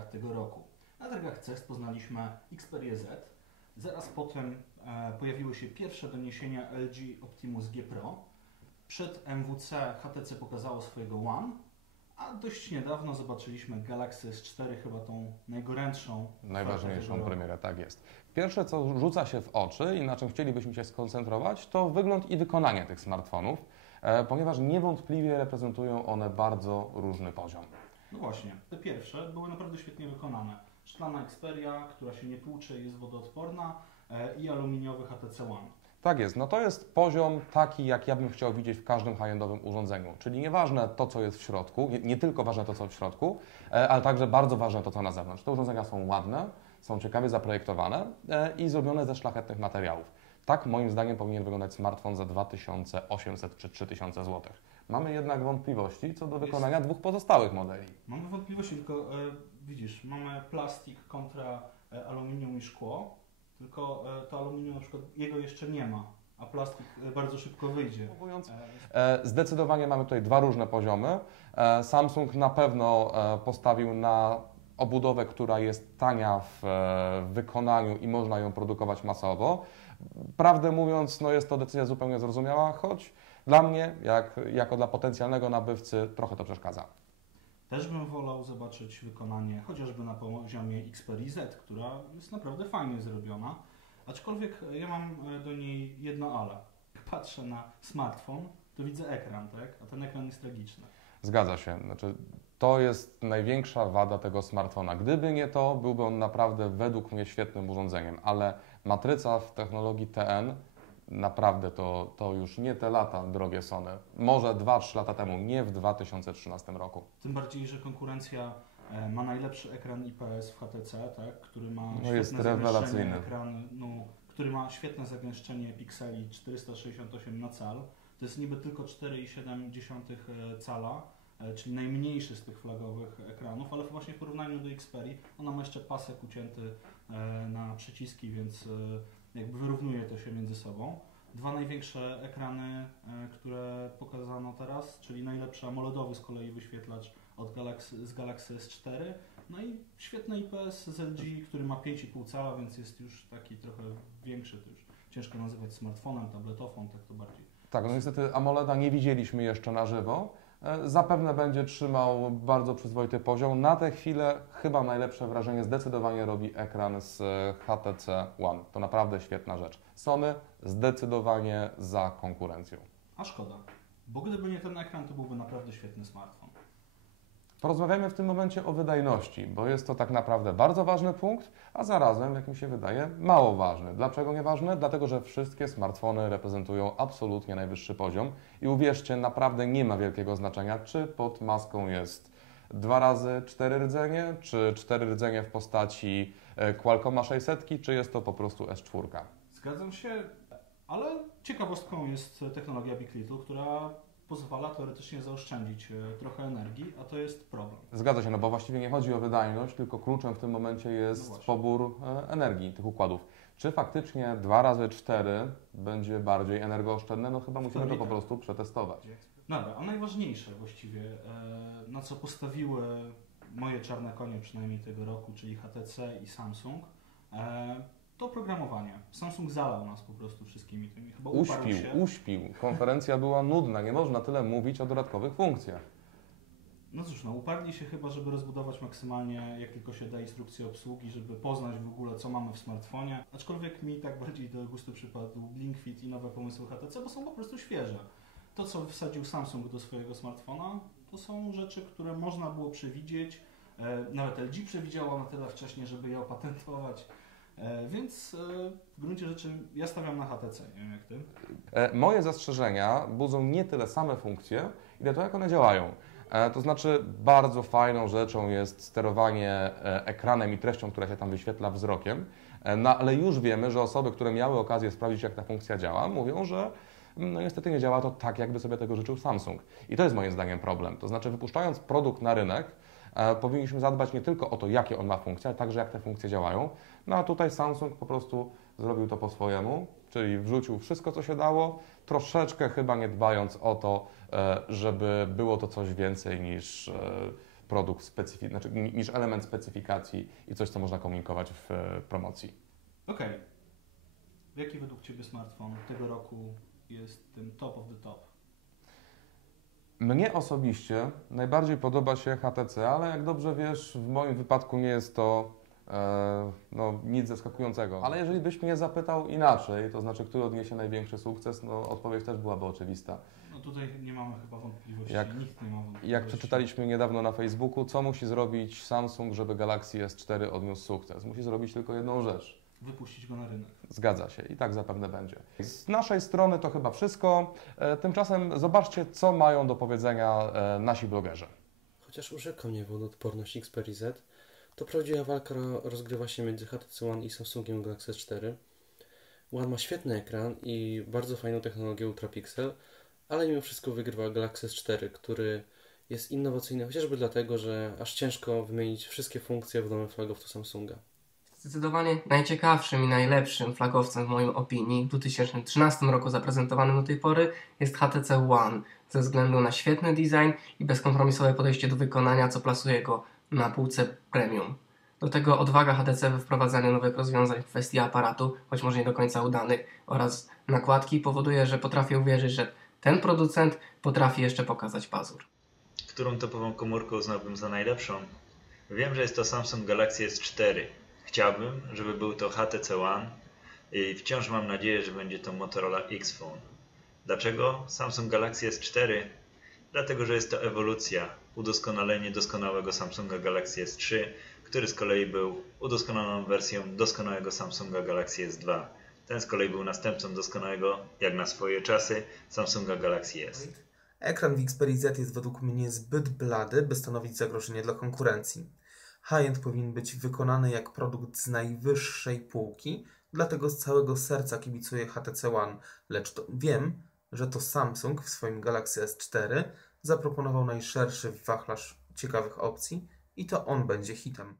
targach tego roku. Na targach CES poznaliśmy Xperia Z. Zaraz potem e, pojawiły się pierwsze doniesienia LG Optimus G Pro. Przed MWC HTC pokazało swojego One, a dość niedawno zobaczyliśmy Galaxy S4, chyba tą najgorętszą. Najważniejszą premierę, tak jest. Pierwsze, co rzuca się w oczy i na czym chcielibyśmy się skoncentrować, to wygląd i wykonanie tych smartfonów, e, ponieważ niewątpliwie reprezentują one bardzo różny poziom. No właśnie, te pierwsze były naprawdę świetnie wykonane. Szklana Xperia, która się nie tłucze, jest wodoodporna e, i aluminiowy HTC One. Tak jest, no to jest poziom taki, jak ja bym chciał widzieć w każdym high-endowym urządzeniu. Czyli nieważne to, co jest w środku, nie, nie tylko ważne to, co w środku, e, ale także bardzo ważne to, co na zewnątrz. Te urządzenia są ładne, są ciekawie zaprojektowane e, i zrobione ze szlachetnych materiałów. Tak moim zdaniem powinien wyglądać smartfon za 2800 czy 3000 zł. Mamy jednak wątpliwości co do wykonania jest. dwóch pozostałych modeli. Mamy wątpliwości, tylko e, widzisz, mamy plastik kontra e, aluminium i szkło, tylko e, to aluminium na przykład jego jeszcze nie ma, a plastik e, bardzo szybko wyjdzie. E, zdecydowanie mamy tutaj dwa różne poziomy. Samsung na pewno postawił na obudowę, która jest tania w wykonaniu i można ją produkować masowo. Prawdę mówiąc, no jest to decyzja zupełnie zrozumiała, choć dla mnie, jak, jako dla potencjalnego nabywcy, trochę to przeszkadza. Też bym wolał zobaczyć wykonanie chociażby na poziomie Xperia Z, która jest naprawdę fajnie zrobiona. Aczkolwiek ja mam e, do niej jedno ale. Jak patrzę na smartfon, to widzę ekran, tak? A ten ekran jest tragiczny. Zgadza się. Znaczy, to jest największa wada tego smartfona. Gdyby nie to, byłby on naprawdę według mnie świetnym urządzeniem, ale matryca w technologii TN naprawdę to, to już nie te lata, drogie Sony. Może 2-3 lata temu, nie w 2013 roku. Tym bardziej, że konkurencja e, ma najlepszy ekran IPS w HTC, tak, który ma no jest rewelacyjny. Ekran, no, który ma świetne zagęszczenie pikseli 468 na cal. To jest niby tylko 4,7 e, cala, e, czyli najmniejszy z tych flagowych ekranów, ale właśnie w porównaniu do Xperia ona ma jeszcze pasek ucięty na przyciski, więc jakby wyrównuje to się między sobą. Dwa największe ekrany, e, które pokazano teraz, czyli najlepszy AMOLEDowy z kolei wyświetlacz od Galaxy, z Galaxy S4, no i świetny IPS z LG, który ma 5,5 cala, więc jest już taki trochę większy, to już ciężko nazywać smartfonem, tabletofon, tak to bardziej. Tak, no niestety AMOLEDa nie widzieliśmy jeszcze na żywo, zapewne będzie trzymał bardzo przyzwoity poziom. Na tę chwilę chyba najlepsze wrażenie zdecydowanie robi ekran z HTC One. To naprawdę świetna rzecz. Sony zdecydowanie za konkurencją. A szkoda, bo gdyby nie ten ekran, to byłby naprawdę świetny smartfon. Porozmawiamy w tym momencie o wydajności, bo jest to tak naprawdę bardzo ważny punkt, a zarazem, jak mi się wydaje, mało ważny. Dlaczego nieważny? Dlatego, że wszystkie smartfony reprezentują absolutnie najwyższy poziom i uwierzcie, naprawdę nie ma wielkiego znaczenia, czy pod maską jest dwa razy cztery rdzenie, czy cztery rdzenie w postaci e, Qualcomma 600, czy jest to po prostu S4. Zgadzam się, ale ciekawostką jest technologia Big która pozwala teoretycznie zaoszczędzić e, trochę energii, a to jest problem. Zgadza się, no bo właściwie nie chodzi o wydajność, tylko kluczem w tym momencie jest no pobór e, energii tych układów. Czy faktycznie 2 razy 4 będzie bardziej energooszczędne? No chyba musimy to po prostu przetestować. Dobra, a najważniejsze właściwie, e, na co postawiły moje czarne konie przynajmniej tego roku, czyli HTC i Samsung, to programowanie. Samsung zalał nas po prostu wszystkimi tymi. Chyba uśpił, się. uśpił. Konferencja była nudna, nie można tyle mówić o dodatkowych funkcjach. No cóż, no uparli się chyba, żeby rozbudować maksymalnie, jak tylko się da instrukcję obsługi, żeby poznać w ogóle, co mamy w smartfonie. Aczkolwiek mi tak bardziej do gustu przypadł BlinkFit i nowe pomysły HTC, bo są po prostu świeże. To, co wsadził Samsung do swojego smartfona, to są rzeczy, które można było przewidzieć. E, nawet LG przewidziało na tyle wcześnie, żeby je opatentować. E, więc e, w gruncie rzeczy ja stawiam na HTC, nie wiem jak ty. E, moje zastrzeżenia budzą nie tyle same funkcje, ile to jak one działają. To znaczy, bardzo fajną rzeczą jest sterowanie ekranem i treścią, która się tam wyświetla wzrokiem, no, ale już wiemy, że osoby, które miały okazję sprawdzić, jak ta funkcja działa, mówią, że mm, no niestety nie działa to tak, jakby sobie tego życzył Samsung. I to jest moim zdaniem problem. To znaczy, wypuszczając produkt na rynek, powinniśmy zadbać nie tylko o to, jakie on ma funkcje, ale także jak te funkcje działają. No a tutaj Samsung po prostu zrobił to po swojemu, czyli wrzucił wszystko, co się dało, troszeczkę chyba nie dbając o to, e, żeby było to coś więcej niż e, produkt specyficzny, znaczy ni- niż element specyfikacji i coś, co można komunikować w e, promocji. Okej. Jaki według Ciebie smartfon tego roku jest tym top of the top? Mnie osobiście najbardziej podoba się HTC, ale jak dobrze wiesz, w moim wypadku nie jest to e, no, nic zaskakującego. Ale jeżeli byś mnie zapytał inaczej, to znaczy, który odniesie największy sukces, no odpowiedź też byłaby oczywista. No tutaj nie mamy chyba wątpliwości. Jak- Nikt nie ma wątpliwości. Jak przeczytaliśmy niedawno na Facebooku, co musi zrobić Samsung, żeby Galaxy S4 odniósł sukces? Musi zrobić tylko jedną rzecz. Wypuścić go na rynek. Zgadza się i tak zapewne będzie. Z naszej strony to chyba wszystko. E, Tymczasem zobaczcie, co mają do powiedzenia e, nasi blogerzy. Chociaż urzeka mnie wodoodporność Xperia Z, to prawdziwa walka ro- rozgrywa się między HTC One i Samsungiem Galaxy S4. One ma świetny ekran i bardzo fajną technologię Ultrapixel, ale mimo wszystko wygrywa Galaxy S4, który jest innowacyjny chociażby dlatego, że aż ciężko wymienić wszystkie funkcje w nowym flagowcu Samsunga. Zdecydowanie najciekawszym i najlepszym flagowcem w mojej opinii w 2013 roku zaprezentowanym do tej pory jest HTC One ze względu na świetny design i bezkompromisowe podejście do wykonania, co plasuje go na półce premium. Do tego odwaga HTC we wprowadzaniu nowych rozwiązań w kwestii aparatu, choć może nie do końca udanych, oraz nakładki powoduje, że potrafię uwierzyć, że ten producent potrafi jeszcze pokazać pazur. Którą topową komórkę uznałbym za najlepszą? Wiem, że jest to Samsung Galaxy S4. Chciałbym, żeby był to HTC One i wciąż mam nadzieję, że będzie to Motorola X-Phone. Dlaczego Samsung Galaxy S4? Dlatego, że jest to ewolucja, udoskonalenie doskonałego Samsunga Galaxy S3, który z kolei był udoskonaloną wersją doskonałego Samsunga Galaxy S2. Ten z kolei był następcą doskonałego, jak na swoje czasy, Samsunga Galaxy S. Ekran w Xperia Z jest według mnie zbyt blady, by stanowić zagrożenie dla konkurencji. High-end powinien być wykonany jak produkt z najwyższej półki, dlatego z całego serca kibicuję HTC One, lecz to wiem, że to Samsung w swoim Galaxy S4 zaproponował najszerszy wachlarz ciekawych opcji i to on będzie hitem.